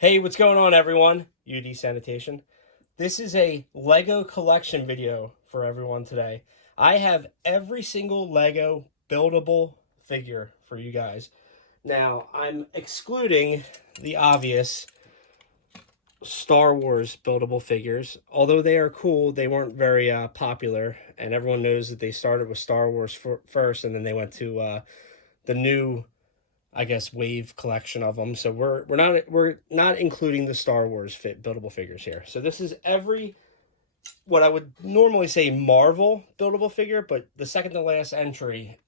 Hey, what's going on, everyone? UD Sanitation. This is a Lego collection video for everyone today. I have every single Lego buildable figure for you guys. Now, I'm excluding the obvious Star Wars buildable figures. Although they are cool, they weren't very popular, and everyone knows that they started with Star Wars first, and then they went to the new, I guess, wave collection of them. So we're not including the Star Wars buildable figures here. So this is every what I would normally say Marvel buildable figure, but the second to last entry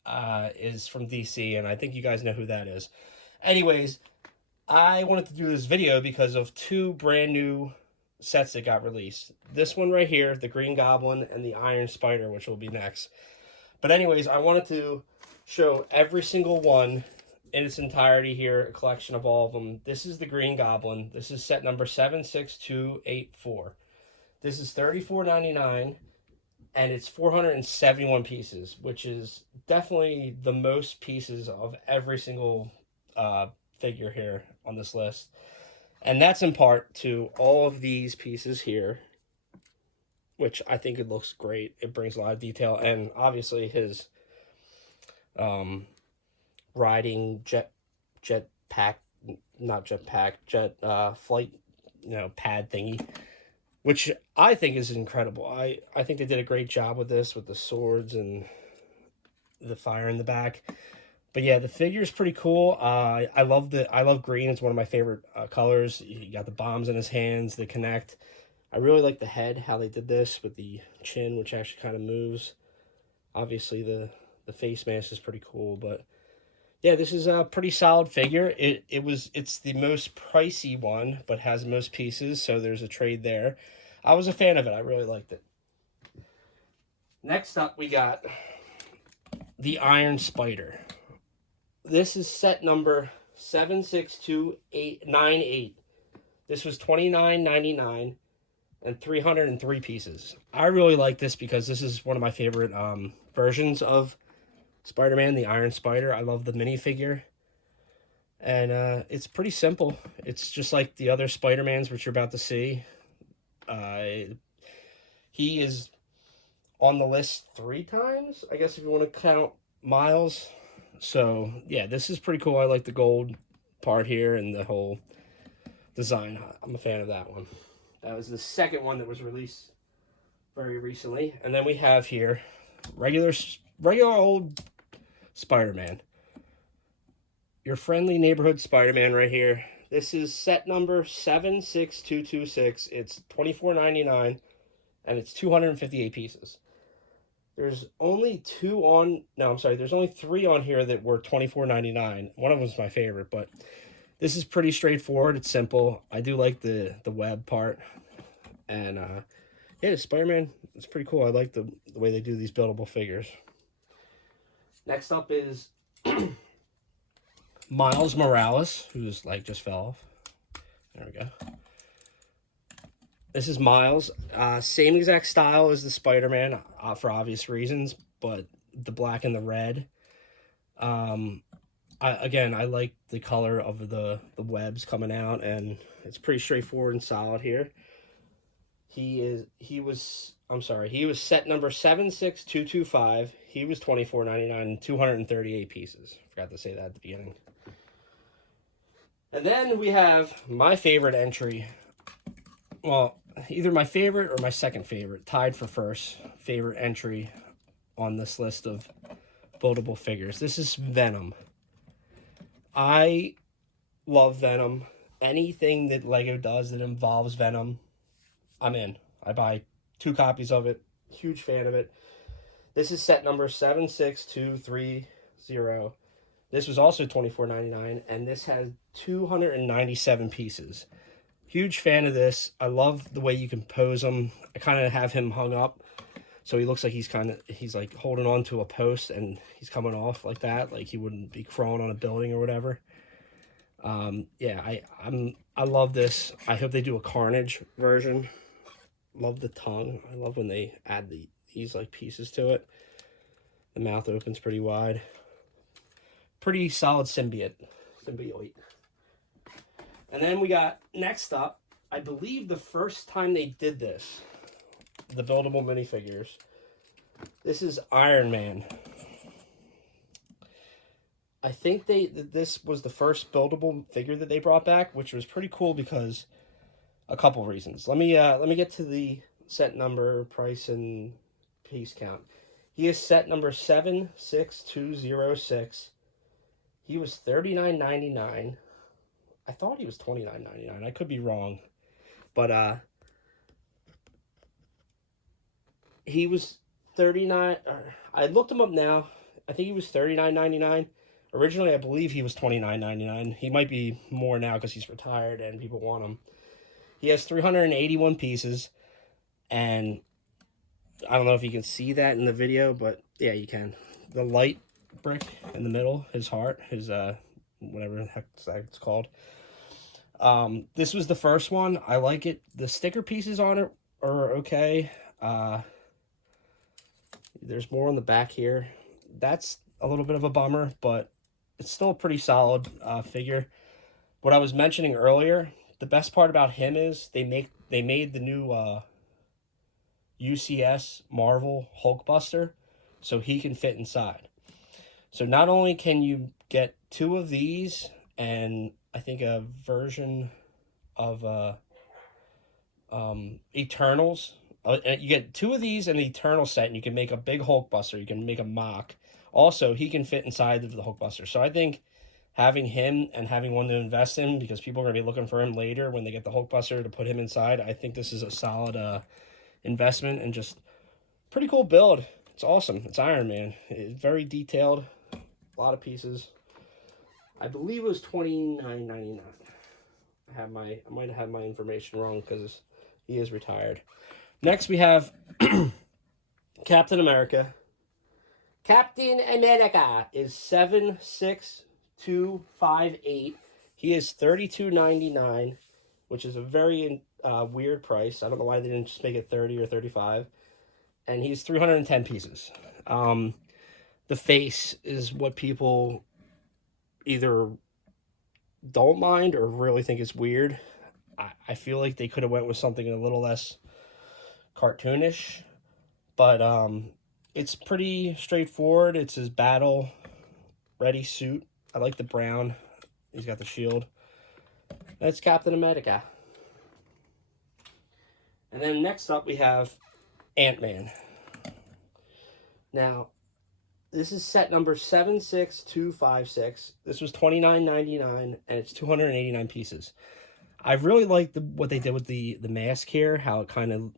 is from DC, and I think you guys know who that is. Anyways, I wanted to do this video because of two brand new sets that got released. This one right here, the Green Goblin, and the Iron Spider, which will be next. But anyways, I wanted to show every single one in its entirety here, a collection of all of them. This is the Green Goblin. This is set number 76284. This is $34.99, and it's 471 pieces, which is definitely the most pieces of every single figure here on this list. And that's in part to all of these pieces here, which I think it looks great. It brings a lot of detail, and obviously his riding jet flight, pad thingy, which I think is incredible. I think they did a great job with this, with the swords and the fire in the back. But yeah, the figure is pretty cool. I love green. It's one of my favorite colors. You got the bombs in his hands, they connect. I really like the head, how they did this with the chin, which actually kind of moves. Obviously the face mask is pretty cool, but yeah, this is a pretty solid figure. It's the most pricey one, but has most pieces, so there's a trade there. I was a fan of it. I really liked it. Next up, we got the Iron Spider. This is set number 76298. This was $29.99 and 303 pieces. I really like this because this is one of my favorite versions of SpiderMan, the Iron Spider. I love the minifigure. And it's pretty simple. It's just like the other Spider-Mans, which you're about to see. He is on the list 3 times, I guess, if you want to count Miles. So, yeah, this is pretty cool. I like the gold part here and the whole design. I'm a fan of that one. That was the second one that was released very recently. And then we have here regular old Spider-Man. Your friendly neighborhood Spider-Man right here. This is set number 76226. It's $24.99, and it's 258 pieces. There's only there's only 3 on here that were $24.99. One of them was my favorite, but this is pretty straightforward. It's simple. I do like the web part. And yeah, Spider-Man, it's pretty cool. I like the way they do these buildable figures. Next up is Miles Morales, whose leg just fell off. There we go. This is Miles. Same exact style as the Spider-Man, for obvious reasons, but the black and the red. I like the color of the webs coming out, and it's pretty straightforward and solid here. He was set number 76225. He was $24.99 and 238 pieces. Forgot to say that at the beginning. And then we have my favorite entry. Well, either my favorite or my second favorite, tied for first favorite entry on this list of buildable figures. This is Venom. I love Venom. Anything that Lego does that involves Venom, I'm in. I buy 2 copies of it. Huge fan of it. This is set number 76230. This was also $24.99, and this has 297 pieces. Huge fan of this. I love the way you can pose him. I kind of have him hung up, so he looks like he's like holding on to a post, and he's coming off like that, like he wouldn't be crawling on a building or whatever. Yeah, I love this. I hope they do a Carnage version. Love the tongue. I love when they add these like pieces to it. The mouth opens pretty wide. Pretty solid symbiote. And then we got, next up, I believe the first time they did this, the buildable minifigures. This is Iron Man. I think this was the first buildable figure that they brought back, which was pretty cool because a couple reasons. Let me get to the set number, price, and piece count. He is set number 76206. He was $39.99. I thought he was $29.99. I could be wrong, but he was 39. I looked him up now. I think he was $39.99. Originally, I believe he was $29.99. He might be more now because he's retired and people want him. He has 381 pieces, and I don't know if you can see that in the video, but yeah, you can. The light brick in the middle, his heart, his whatever the heck it's called. This was the first one. I like it. The sticker pieces on it are okay. There's more on the back here. That's a little bit of a bummer, but it's still a pretty solid figure. What I was mentioning earlier, the best part about him is they made the new UCS Marvel Hulkbuster, so he can fit inside. So not only can you get 2 of these, and I think a version of Eternals. You get 2 of these and the Eternal set, and you can make a big Hulkbuster. You can make a mock. Also, he can fit inside of the Hulkbuster. So I think having him and having one to invest in, because people are going to be looking for him later when they get the Hulkbuster to put him inside, I think this is a solid investment and just pretty cool build. It's awesome. It's Iron Man. It's very detailed. A lot of pieces. I believe it was $29.99. I might have my information wrong because he is retired. Next we have Captain America. Captain America is 76258. He is $32.99, which is a very weird price. I don't know why they didn't just make it 30 or 35. And he's 310 pieces. The face is what people either don't mind or really think is weird. I feel like they could have went with something a little less cartoonish, but it's pretty straightforward. It's his battle ready suit. I like the brown. He's got the shield. That's Captain America. And then next up we have AntMan. Now, this is set number 76256. This was $29.99, and it's 289 pieces. I really like what they did with the mask here, how it kind of,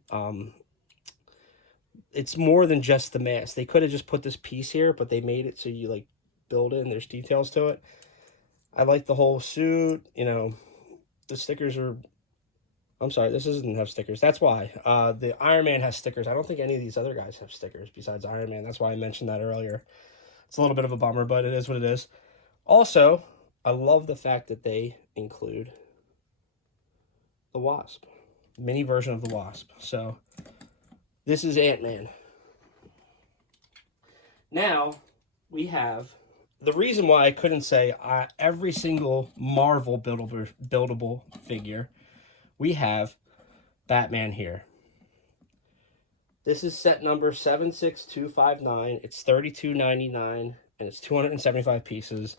it's more than just the mask. They could have just put this piece here, but they made it so you, like, build it, and there's details to it. I like the whole suit, you know, the stickers are, I'm sorry, this doesn't have stickers. That's why. The Iron Man has stickers. I don't think any of these other guys have stickers besides Iron Man. That's why I mentioned that earlier. It's a little bit of a bummer, but it is what it is. Also, I love the fact that they include the Wasp. Mini version of the Wasp. So, this is Ant-Man. Now, we have the reason why I couldn't say every single Marvel buildable figure. We have Batman here. This is set number 76259. It's $32.99 and it's 275 pieces.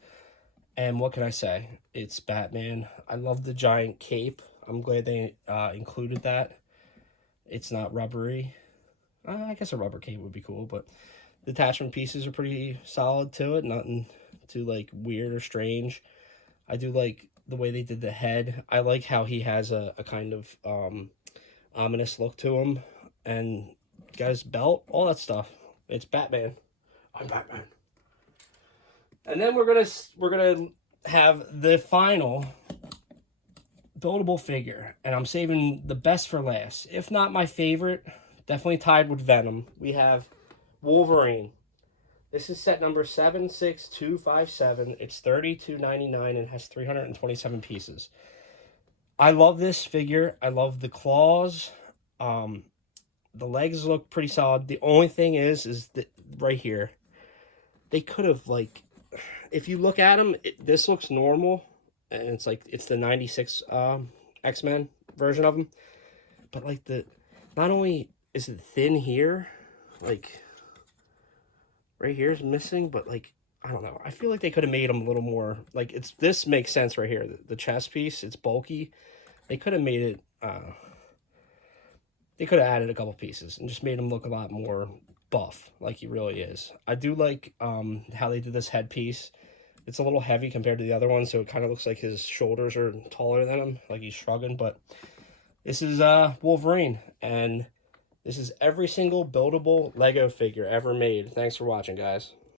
And what can I say? It's Batman. I love the giant cape. I'm glad they included that. It's not rubbery. I guess a rubber cape would be cool, but the attachment pieces are pretty solid to it. Nothing too like weird or strange. I do like the way they did the head. I like how he has a kind of ominous look to him, and got his belt, all that stuff. It's Batman. I'm Batman. And then we're gonna have the final buildable figure, and I'm saving the best for last. If not my favorite, definitely tied with Venom. We have Wolverine. This is set number 76257. It's $32.99 and has 327 pieces. I love this figure. I love the claws. The legs look pretty solid. The only thing is that right here, they could have, like, if you look at them, this looks normal, and it's like it's the 96 X-Men version of him. But like not only is it thin here, like right here is missing, but like I don't know. I feel like they could have made him a little more like this makes sense right here. The chest piece, it's bulky. They could have made it. They could have added a couple pieces and just made him look a lot more buff, like he really is. I do like how they did this headpiece. It's a little heavy compared to the other one, so it kind of looks like his shoulders are taller than him, like he's shrugging. But this is Wolverine, and this is every single buildable Lego figure ever made. Thanks for watching, guys.